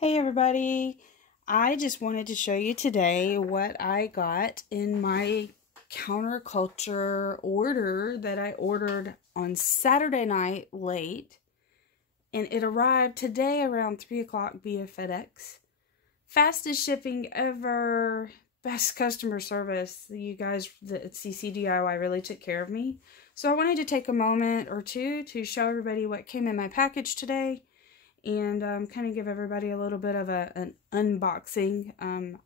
Hey everybody, I just wanted to show you today what I got in my counterculture order that I ordered on Saturday night late, and it arrived today around 3 o'clock via FedEx. Fastest shipping ever, best customer service. You guys at CCDIY really took care of me. So I wanted to take a moment or two to show everybody what came in my package today, and kind of give everybody a little bit of an unboxing.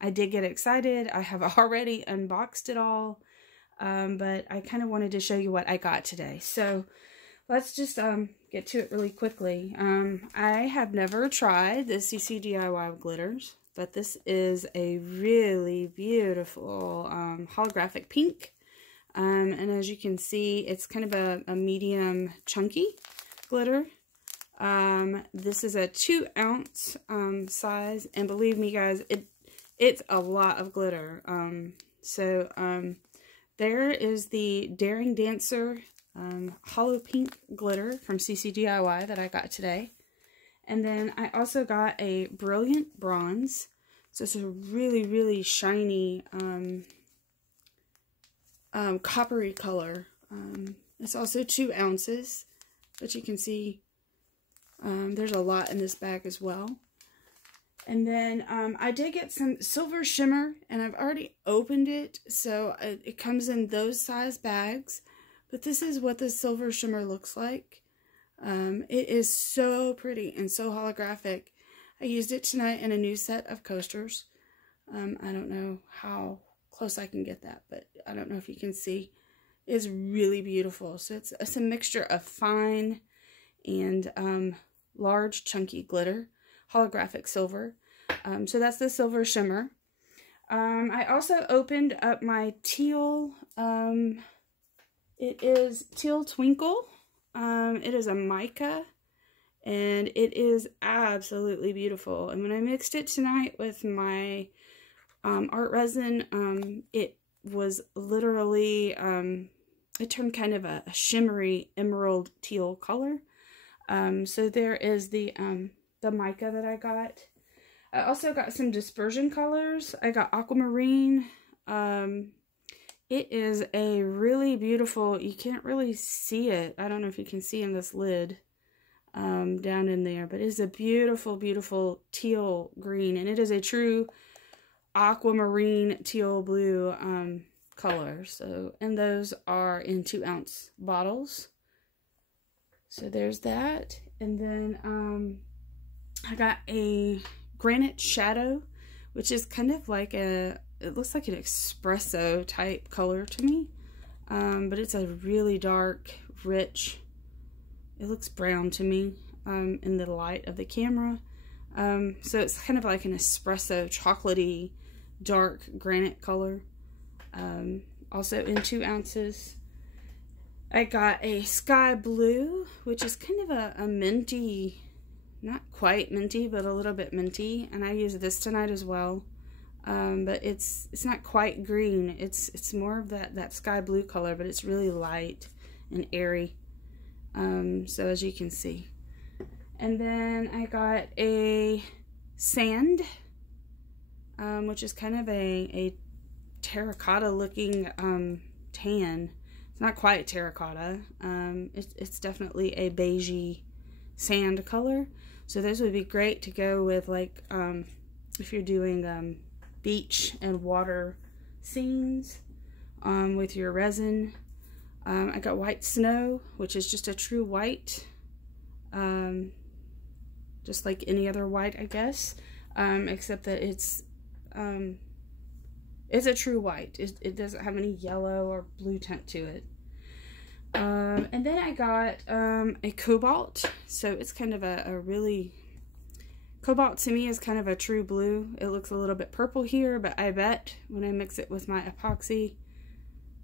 I did get excited. I have already unboxed it all, but I kind of wanted to show you what I got today. So let's just get to it really quickly. I have never tried the CCDIY glitters, but this is a really beautiful holographic pink. And as you can see, it's kind of a medium chunky glitter. This is a 2-ounce size, and believe me guys, it's a lot of glitter. There is the Daring Dancer hollow pink glitter from CCDIY that I got today. And then I also got a Brilliant Bronze. So it's a really shiny coppery color. It's also 2 ounces, but you can see there's a lot in this bag as well. And then I did get some Silver Shimmer, and I've already opened it, so it comes in those size bags. But this is what the Silver Shimmer looks like. It is so pretty and so holographic. I used it tonight in a new set of coasters. I don't know how close I can get that, but I don't know if you can see. It's really beautiful. So it's a mixture of fine and large chunky glitter, holographic silver. So that's the Silver Shimmer. I also opened up my teal. It is Teal Twinkle. It is a mica, and it is absolutely beautiful. And when I mixed it tonight with my art resin, it was literally, it turned kind of a shimmery emerald teal color. So there is the mica that I got. I also got some dispersion colors. I got aquamarine. It is a really beautiful, you can't really see it. I don't know if you can see in this lid down in there, but it is a beautiful teal green, and it is a true aquamarine teal blue color. So, and those are in 2-ounce bottles. So there's that. And then I got a Granite Shadow, which is kind of like it looks like an espresso type color to me. But it's a really dark, rich, it looks brown to me in the light of the camera. So it's kind of like an espresso chocolatey dark granite color. Also in 2 ounces. I got a Sky Blue, which is kind of a minty, not quite minty, but a little bit minty. And I used this tonight as well. But it's not quite green. It's more of that sky blue color, but it's really light and airy. So as you can see. And then I got a Sand, which is kind of a terracotta looking tan. It's not quite terracotta. It's definitely a beigey sand color. So those would be great to go with, like, if you're doing beach and water scenes with your resin. I got White Snow, which is just a true white. Just like any other white, I guess. Except that it's a true white. It doesn't have any yellow or blue tint to it. And then I got a Cobalt. So it's kind of a really... Cobalt to me is kind of a true blue. It looks a little bit purple here, but I bet when I mix it with my epoxy,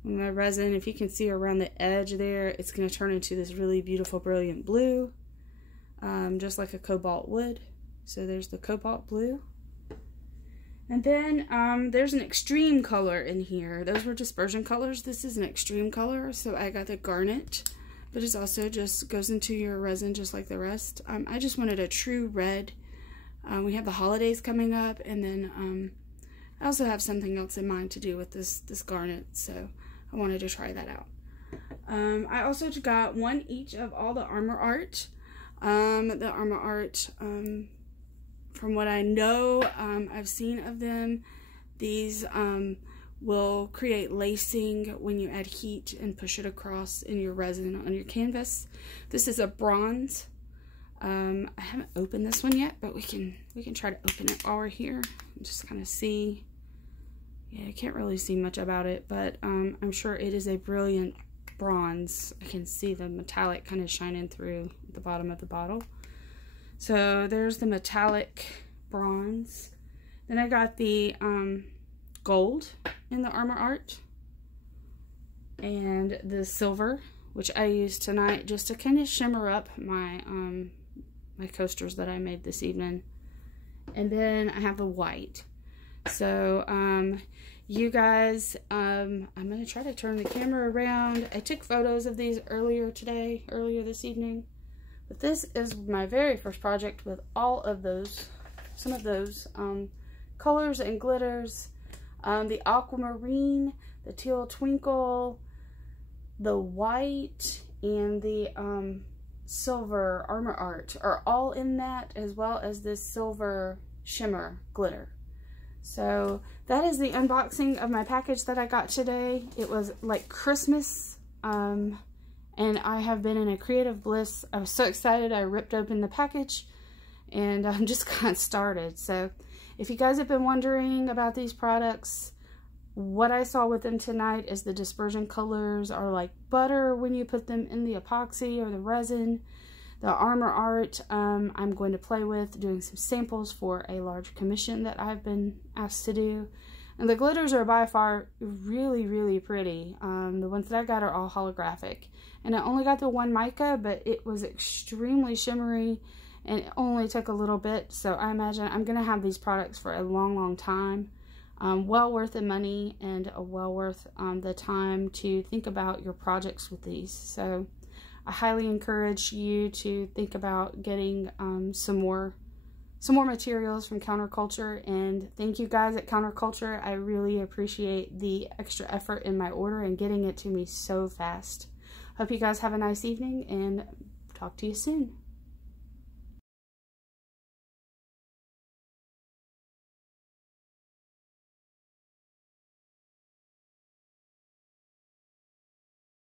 with my resin, if you can see around the edge there, it's going to turn into this really beautiful, brilliant blue. Just like a cobalt would. So there's the Cobalt Blue. And then there's an extreme color in here. Those were dispersion colors. This is an extreme color, so I got the Garnet. But it also just goes into your resin just like the rest. I just wanted a true red We have the holidays coming up, and then I also have something else in mind to do with this garnet, so I wanted to try that out. I also got one each of all the Armor Art. The Armor Art, from what I know, I've seen of them, these will create lacing when you add heat and push it across in your resin on your canvas. This is a bronze. I haven't opened this one yet, but we can try to open it while we're here and just kind of see. Yeah, I can't really see much about it, but I'm sure it is a brilliant bronze. I can see the metallic kind of shining through the bottom of the bottle. So there's the metallic bronze. Then I got the gold in the Armor Art, and the silver, which I used tonight just to kind of shimmer up my my coasters that I made this evening. And then I have the white. So you guys, I'm gonna try to turn the camera around. I took photos of these earlier this evening, but this is my very first project with all of those, some of those colors and glitters. The aquamarine, the teal twinkle, the white, and the silver Armor Art are all in that, as well as this silver shimmer glitter. So that is the unboxing of my package that I got today. It was like Christmas, and I have been in a creative bliss. I was so excited I ripped open the package and just got started. So if you guys have been wondering about these products, what I saw with them tonight is the dispersion colors are like butter when you put them in the epoxy or the resin. The Armor Art, I'm going to play with, doing some samples for a large commission that I've been asked to do. And the glitters are by far really, really pretty. The ones that I got are all holographic. And I only got the one mica, but it was extremely shimmery, and it only took a little bit. So I imagine I'm going to have these products for a long, long time. Well worth the money, and well worth the time to think about your projects with these. So I highly encourage you to think about getting some more materials from Counterculture. And thank you guys at Counterculture. I really appreciate the extra effort in my order and getting it to me so fast. Hope you guys have a nice evening, and talk to you soon.